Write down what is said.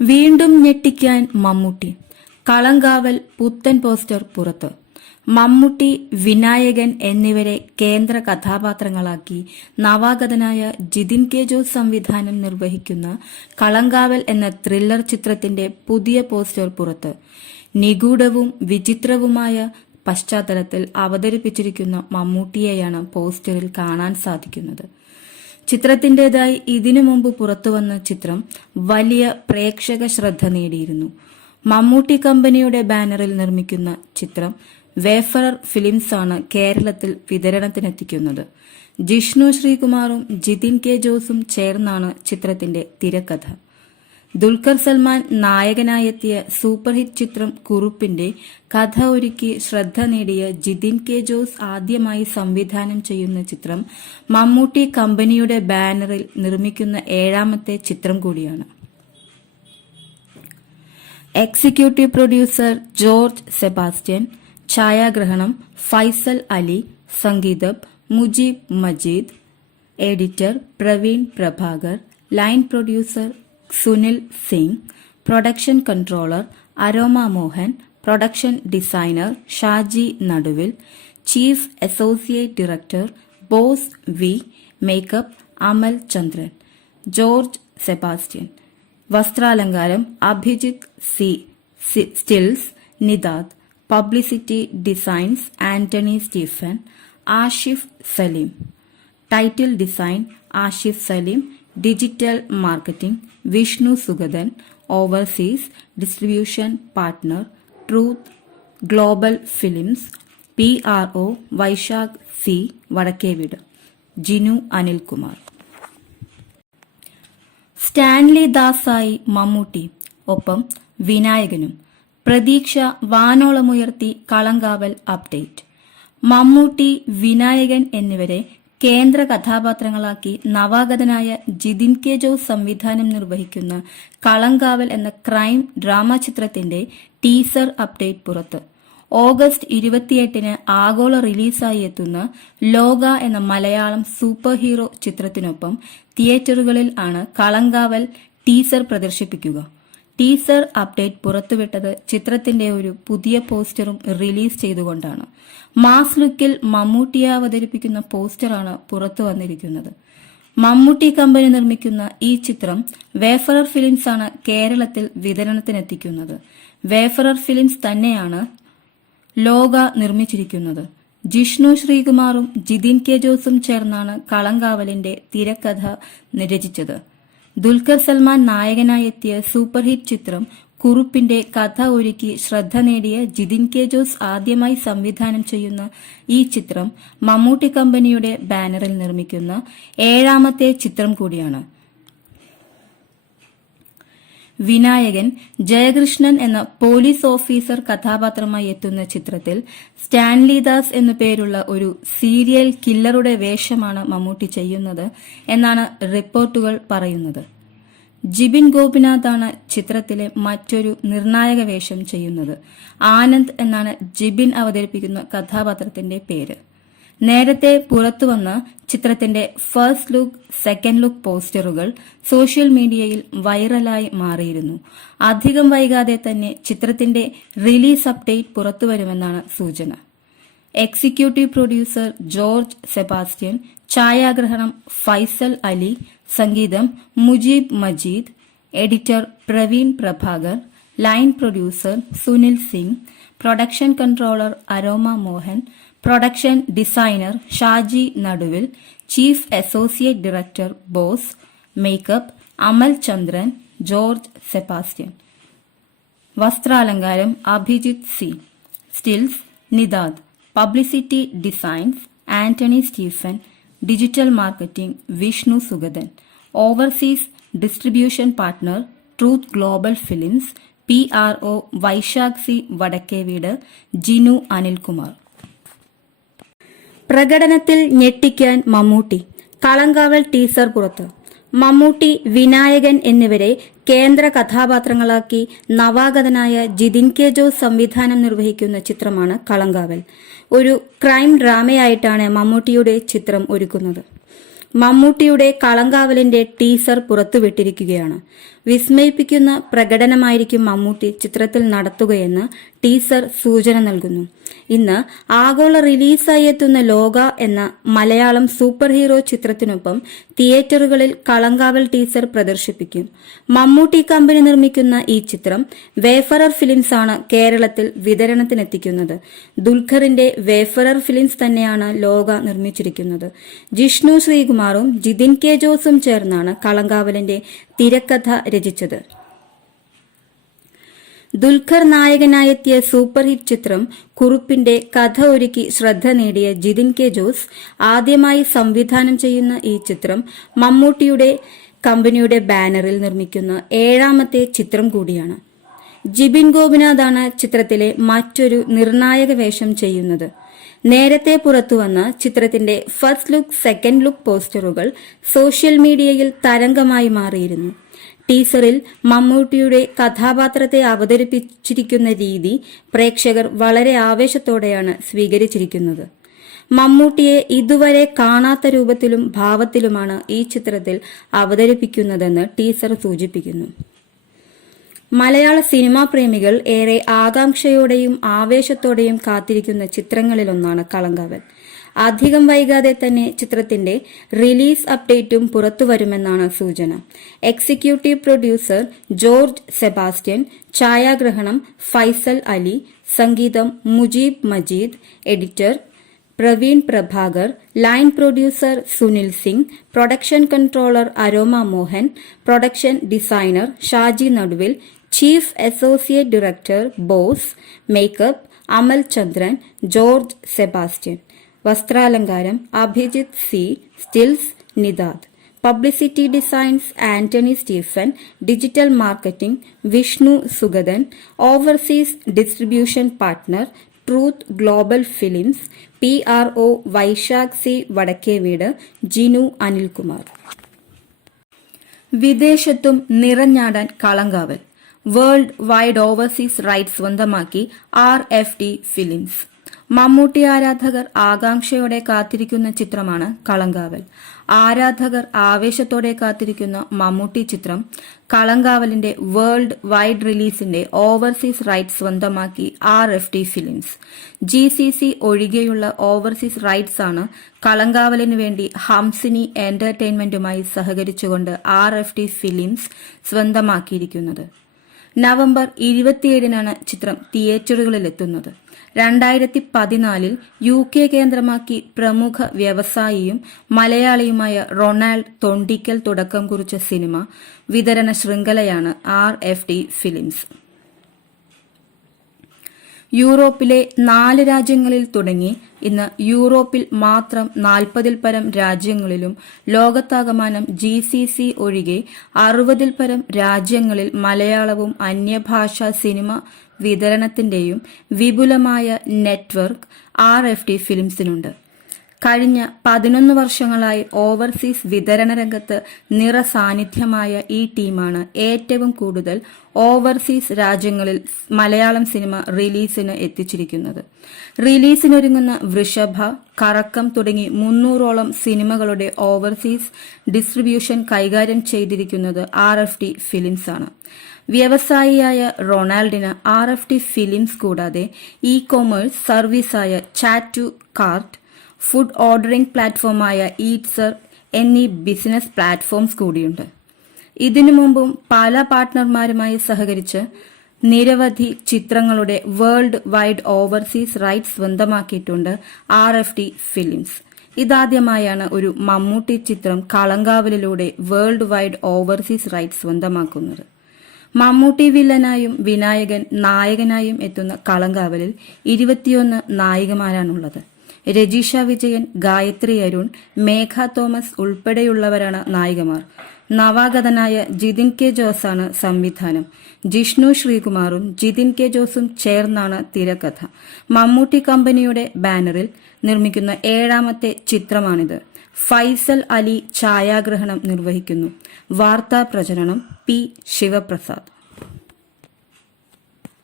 വീണ്ടും ഞെട്ടിക്കാൻ മമ്മൂട്ടി. കളങ്കാവൽ പുത്തൻ പോസ്റ്റർ പുറത്ത്. മമ്മൂട്ടി വിനായകൻ എന്നിവരെ കേന്ദ്ര കഥാപാത്രങ്ങളാക്കി നവാഗതനായ ജിതിൻ കെ ജോസ് സംവിധാനം നിർവഹിക്കുന്ന കളങ്കാവൽ എന്ന ത്രില്ലർ ചിത്രത്തിന്റെ പുതിയ പോസ്റ്റർ പുറത്ത്. നിഗൂഢവും വിചിത്രവുമായ പശ്ചാത്തലത്തിൽ അവതരിപ്പിച്ചിരിക്കുന്ന മമ്മൂട്ടിയെയാണ് പോസ്റ്ററിൽ കാണാൻ സാധിക്കുന്നത്. ചിത്രത്തിന്റേതായി ഇതിനു മുമ്പ് പുറത്തുവന്ന ചിത്രം വലിയ പ്രേക്ഷക ശ്രദ്ധ നേടിയിരുന്നു. മമ്മൂട്ടി കമ്പനിയുടെ ബാനറിൽ നിർമ്മിക്കുന്ന ചിത്രം വേഫറർ ഫിലിംസ് ആണ് കേരളത്തിൽ വിതരണത്തിനെത്തിക്കുന്നത്. ജിഷ്ണു ശ്രീകുമാറും ജിതിൻ കെ ജോസും ചേർന്നാണ് ചിത്രത്തിന്റെ തിരക്കഥ. ദുൽഖർ സൽമാൻ നായകനായെത്തിയ സൂപ്പർ ഹിറ്റ് ചിത്രം കുറുപ്പിന്റെ കഥ ഒരുക്കി ശ്രദ്ധ നേടിയ ജിതിൻ കെ ജോസ് ആദ്യമായി സംവിധാനം ചെയ്യുന്ന ചിത്രം മമ്മൂട്ടി കമ്പനിയുടെ ബാനറിൽ നിർമ്മിക്കുന്ന ഏഴാമത്തെ ചിത്രം കൂടിയാണ്. എക്സിക്യൂട്ടീവ് പ്രൊഡ്യൂസർ ജോർജ് സെബാസ്റ്റ്യൻ ഛായാഗ്രഹണം ഫൈസൽ അലി സംഗീതം Mujeeb Majeed editor Praveen Prabhakar line producer Sunil Singh production controller Aroma Mohan production designer Shaji Naduvil chief associate director Bose V makeup Amal Chandran George Sebastian വസ്ത്രാലങ്കാരം Abhijith C stills Nidad publicity designs Antony Stephen Ashif Saleem title design Ashif Saleem digital marketing Vishnu Sugathan overseas distribution partner truth global films P R O Vaishakh C Vadakkeveedu. Jinu Anilkumar. Stanley ദാസായി Mammootty ഒപ്പം വിനായകനും. പ്രതീക്ഷ വാനോളമുയർത്തി Kalamkaval update. Mammootty Vinayakan എന്നിവരെ കേന്ദ്ര കഥാപാത്രങ്ങളാക്കി നവാഗതനായ Jithin K Jose സംവിധാനം നിർവഹിക്കുന്ന കളങ്കാവൽ എന്ന crime drama ചിത്രത്തിന്റെ ടീസർ അപ്ഡേറ്റ് പുറത്ത്. ഓഗസ്റ്റ് ഇരുപത്തിയെട്ടിന് ആഗോള റിലീസായി എത്തുന്ന ലോക എന്ന മലയാളം സൂപ്പർ ഹീറോ ചിത്രത്തിനൊപ്പം തിയേറ്ററുകളിൽ ആണ് കളങ്കാവൽ ടീസർ പ്രദർശിപ്പിക്കുക. ടീസർ അപ്ഡേറ്റ് പുറത്തുവിട്ടത് ചിത്രത്തിന്റെ ഒരു പുതിയ പോസ്റ്ററും റിലീസ് ചെയ്തുകൊണ്ടാണ്. മാസ് ലുക്കിൽ മമ്മൂട്ടിയെ അവതരിപ്പിക്കുന്ന പോസ്റ്ററാണ് പുറത്തു വന്നിരിക്കുന്നത്. മമ്മൂട്ടി കമ്പനി നിർമ്മിക്കുന്ന ഈ ചിത്രം വേഫറർ ഫിലിംസ് ആണ് കേരളത്തിൽ വിതരണത്തിനെത്തിക്കുന്നത്. വേഫറർ ഫിലിംസ് തന്നെയാണ് ലോക നിർമ്മിച്ചിരിക്കുന്നത്. ജിഷ്ണു ശ്രീകുമാറും ജിതിൻ കെ ജോസും ചേർന്നാണ് കളങ്കാവലിന്റെ തിരക്കഥ രചിച്ചത്. ദുൽഖർ സൽമാൻ നായകനായി എത്തിയ സൂപ്പർ ഹിറ്റ് ചിത്രം കുറുപ്പിന്റെ കഥ ഒരുക്കി ശ്രദ്ധ നേടിയ ജിതിൻ കെ ജോസ് ആദ്യമായി സംവിധാനം ചെയ്യുന്ന ഈ ചിത്രം മമ്മൂട്ടി കമ്പനിയുടെ ബാനറിൽ നിർമ്മിക്കുന്ന ഏഴാമത്തെ ചിത്രം കൂടിയാണ്. വിനായകൻ ജയകൃഷ്ണൻ എന്ന പോലീസ് ഓഫീസർ കഥാപാത്രമായി എത്തുന്ന ചിത്രത്തിൽ സ്റ്റാൻലി ദാസ് എന്നു പേരുള്ള ഒരു സീരിയൽ കില്ലറുടെ വേഷമാണ് മമ്മൂട്ടി ചെയ്യുന്നത് എന്നാണ് റിപ്പോർട്ടുകൾ പറയുന്നത്. ജിബിൻ ഗോപിനാഥാണ് ചിത്രത്തിലെ മറ്റൊരു നിർണായക വേഷം ചെയ്യുന്നത്. ആനന്ദ് എന്നാണ് ജിബിൻ അവതരിപ്പിക്കുന്ന കഥാപാത്രത്തിന്റെ പേര്. നേരത്തെ പുറത്തുവന്ന ചിത്രത്തിന്റെ ഫസ്റ്റ് ലുക്ക് സെക്കൻഡ് ലുക്ക് പോസ്റ്ററുകൾ സോഷ്യൽ മീഡിയയിൽ വൈറലായി മാറിയിരുന്നു. അധികം വൈകാതെ തന്നെ ചിത്രത്തിന്റെ റിലീസ് അപ്ഡേറ്റ് പുറത്തുവരുമെന്നാണ് സൂചന. എക്സിക്യൂട്ടീവ് പ്രൊഡ്യൂസർ ജോർജ് സെബാസ്റ്റ്യൻ ഛായാഗ്രഹണം ഫൈസൽ അലി സംഗീതം Mujeeb Majeed editor Praveen Prabhakar line producer Sunil Singh production controller Aroma Mohan production designer Shaji Naduvil chief associate director Bose makeup Amal Chandran George Sebastian. വസ്ത്രാലങ്കാരം Abhijith C stills Nidad. Publicity designs Antony Stephen. Digital marketing Vishnu Sugathan. Overseas distribution partner truth global films P R O Vaishakh C Vadakkeveedu Jinu Anilkumar. പ്രകടനത്തിൽ ഞെട്ടിക്കാൻ Mammootty Kalamkaval teaser പുറത്ത്. മമ്മൂട്ടി വിനായകൻ എന്നിവരെ കേന്ദ്ര കഥാപാത്രങ്ങളാക്കി നവാഗതനായ Jithin K Jose സംവിധാനം നിർവഹിക്കുന്ന ചിത്രമാണ് കളങ്കാവൽ. ഒരു ക്രൈം ഡ്രാമയായിട്ടാണ് മമ്മൂട്ടിയുടെ ചിത്രം ഒരുക്കുന്നത്. മമ്മൂട്ടിയുടെ കളങ്കാവലിന്റെ ടീസർ പുറത്തുവിട്ടിരിക്കുകയാണ്. വിസ്മയിപ്പിക്കുന്ന പ്രകടനമായിരിക്കും മമ്മൂട്ടി ചിത്രത്തിൽ നടത്തുകയെന്ന് ടീസർ സൂചന നൽകുന്നു. ഇന്ന് ആഗോള റിലീസായി എത്തുന്ന ലോക എന്ന മലയാളം സൂപ്പർ ഹീറോ ചിത്രത്തിനൊപ്പം തിയേറ്ററുകളിൽ കളങ്കാവൽ ടീസർ പ്രദർശിപ്പിക്കും. മമ്മൂട്ടി കമ്പനി നിർമ്മിക്കുന്ന ഈ ചിത്രം വേഫറർ ഫിലിംസ് ആണ് കേരളത്തിൽ വിതരണത്തിനെത്തിക്കുന്നത്. ദുൽഖറിന്റെ വേഫറർ ഫിലിംസ് തന്നെയാണ് ലോക നിർമ്മിച്ചിരിക്കുന്നത്. ജിഷ്ണു ശ്രീകുമാറും ജിതിൻ കെ ജോസും ചേർന്നാണ് കളങ്കാവലിന്റെ തിരക്കഥ രചിച്ചത്. ദുൽഖർ നായകനായെത്തിയ സൂപ്പർ ഹിറ്റ് ചിത്രം കുറുപ്പിന്റെ കഥ ഒരുക്കി ശ്രദ്ധ നേടിയ ജിതിൻ കെ ജോസ് ആദ്യമായി സംവിധാനം ചെയ്യുന്ന ഈ ചിത്രം മമ്മൂട്ടിയുടെ കമ്പനിയുടെ ബാനറിൽ നിർമ്മിക്കുന്ന ഏഴാമത്തെ ചിത്രം കൂടിയാണ്. ജിബിൻ ഗോപിനാഥാണ് ചിത്രത്തിലെ മറ്റൊരു നിർണായക വേഷം ചെയ്യുന്നത്. നേരത്തെ പുറത്തുവന്ന ചിത്രത്തിന്റെ ഫസ്റ്റ് ലുക്ക് സെക്കൻഡ് ലുക്ക് പോസ്റ്ററുകൾ സോഷ്യൽ മീഡിയയിൽ തരംഗമായി മാറിയിരുന്നു. ടീസറിൽ മമ്മൂട്ടിയുടെ കഥാപാത്രത്തെ അവതരിപ്പിച്ചിരിക്കുന്ന രീതി പ്രേക്ഷകർ വളരെ ആവേശത്തോടെയാണ് സ്വീകരിച്ചിരിക്കുന്നത്. മമ്മൂട്ടിയെ ഇതുവരെ കാണാത്ത രൂപത്തിലും ഭാവത്തിലുമാണ് ഈ ചിത്രത്തിൽ അവതരിപ്പിക്കുന്നതെന്ന് ടീസർ സൂചിപ്പിക്കുന്നു. മലയാള സിനിമാ പ്രേമികൾ ഏറെ ആകാംക്ഷയോടെയും ആവേശത്തോടെയും കാത്തിരിക്കുന്ന ചിത്രങ്ങളിലൊന്നാണ് കളങ്കാവൽ. അധികം വൈകാതെ തന്നെ ചിത്രത്തിന്റെ റിലീസ് അപ്ഡേറ്റും പുറത്തുവരുമെന്നാണ് സൂചന. എക്സിക്യൂട്ടീവ് പ്രൊഡ്യൂസർ ജോർജ് സെബാസ്റ്റ്യൻ ഛായാഗ്രഹണം ഫൈസൽ അലി സംഗീതം Mujeeb Majeed editor Praveen Prabhakar line producer Sunil Singh production controller Aroma Mohan production designer Shaji Naduvil chief associate director Bose makeup Amal Chandran George Sebastian. വസ്ത്രാലങ്കാരം Abhijith C stills Nidad. Publicity designs Antony Stephen digital marketing Vishnu Sugathan overseas distribution partner truth global films P R O Vaishakh C Vadakkeveedu Jinu Anilkumar. വിദേശത്തും നിറഞ്ഞാടാൻ Kalamkaval. World wide overseas rights സ്വന്തമാക്കി R F D films. Mammootty ആരാധകർ ആകാംക്ഷയോടെ കാത്തിരിക്കുന്ന ചിത്രമാണ് കളങ്കാവൽ. ആരാധകർ ആവേശത്തോടെ കാത്തിരിക്കുന്ന മമ്മൂട്ടി ചിത്രം കളങ്കാവലിന്റെ വേൾഡ് വൈഡ് റിലീസിന്റെ ഓവർസീസ് റൈറ്റ് സ്വന്തമാക്കി R F T films. G C C ഒഴികെയുള്ള ഓവർസീസ് റൈറ്റ്സ് ആണ് കളങ്കാവലിനു വേണ്ടി ഹംസിനി എന്റർടൈൻമെന്റുമായി സഹകരിച്ചുകൊണ്ട് ആർ എഫ് ടി ഫിലിംസ് സ്വന്തമാക്കിയിരിക്കുന്നത്. നവംബർ ഇരുപത്തിയേഴിനാണ് ചിത്രം തിയേറ്ററുകളിലെത്തുന്നത്. രണ്ടായിരത്തി പതിനാലിൽ യു കെ കേന്ദ്രമാക്കി പ്രമുഖ വ്യവസായിയും മലയാളിയുമായ റൊണാൾഡ് തൊണ്ടിക്കൽ തുടക്കം കുറിച്ച സിനിമ വിതരണ ശൃംഖലയാണ് ആർ എഫ് ഡി ഫിലിംസ്. യൂറോപ്പിലെ നാല് രാജ്യങ്ങളിൽ തുടങ്ങി ഇന്ന് യൂറോപ്പിൽ മാത്രം നാൽപ്പതിൽ പരം രാജ്യങ്ങളിലും ലോകത്താകമാനം ജി സി സി ഒഴികെ അറുപതിൽ പരം രാജ്യങ്ങളിൽ മലയാളവും അന്യഭാഷാ സിനിമ വിതരണത്തിന്റെയും വിപുലമായ നെറ്റ്വർക്ക് ആർ എഫ് ടി ഫിലിംസിനുണ്ട്. കഴിഞ്ഞ പതിനൊന്ന് വർഷങ്ങളായി ഓവർസീസ് വിതരണ രംഗത്ത് നിറസാന്നിധ്യമായ ഈ ടീമാണ് ഏറ്റവും കൂടുതൽ ഓവർസീസ് രാജ്യങ്ങളിൽ മലയാളം സിനിമ റിലീസിന് എത്തിച്ചിരിക്കുന്നത്. റിലീസിനൊരുങ്ങുന്ന വൃഷഭ കറക്കം തുടങ്ങി മുന്നൂറോളം സിനിമകളുടെ ഓവർസീസ് ഡിസ്ട്രിബ്യൂഷൻ കൈകാര്യം ചെയ്തിരിക്കുന്നത് ആർ എഫ് ടി ഫിലിംസ് ആണ്. വ്യവസായിയായ റൊണാൾഡിന് ആർ എഫ് ടി ഫിലിംസ് കൂടാതെ ഇ കൊമേഴ്സ് സർവീസായ ചാറ്റു കാർട്ട് ഫുഡ് ഓർഡറിംഗ് പ്ലാറ്റ്ഫോമായ ഈറ്റ്സർ എന്നീ ബിസിനസ് പ്ലാറ്റ്ഫോംസ് കൂടിയുണ്ട്. ഇതിനു മുമ്പും പല പാർട്ട്ണർമാരുമായി സഹകരിച്ച് നിരവധി ചിത്രങ്ങളുടെ വേൾഡ് വൈഡ് ഓവർസീസ് റൈറ്റ്സ് സ്വന്തമാക്കിയിട്ടുണ്ട് ആർ എഫ് ടി ഫിലിംസ് ഇതാദ്യമായാണ് ഒരു മമ്മൂട്ടി ചിത്രം കളങ്കാവലിലൂടെ വേൾഡ് വൈഡ് ഓവർസീസ് റൈറ്റ്സ് സ്വന്തമാക്കുന്നത്. മമ്മൂട്ടി വില്ലനായും വിനായകൻ നായകനായും എത്തുന്ന കളങ്കാവലിൽ ഇരുപത്തിയൊന്ന് നായികമാരാണുള്ളത്. രജീഷ വിജയൻ ഗായത്രി അരുൺ മേഘ തോമസ് ഉൾപ്പെടെയുള്ളവരാണ് നായികമാർ. നവാഗതനായ ജിതിൻ കെ ജോസാണ് സംവിധാനം. ജിഷ്ണു ശ്രീകുമാറും ജിതിൻ കെ ജോസും ചേർന്നാണ് തിരക്കഥ. മമ്മൂട്ടി കമ്പനിയുടെ ബാനറിൽ നിർമ്മിക്കുന്ന ഏഴാമത്തെ ചിത്രമാണിത്. ഫൈസൽ അലി ഛായാഗ്രഹണം നിർവഹിക്കുന്നു. വാർത്താ പ്രചരണം പി ശിവപ്രസാദ്.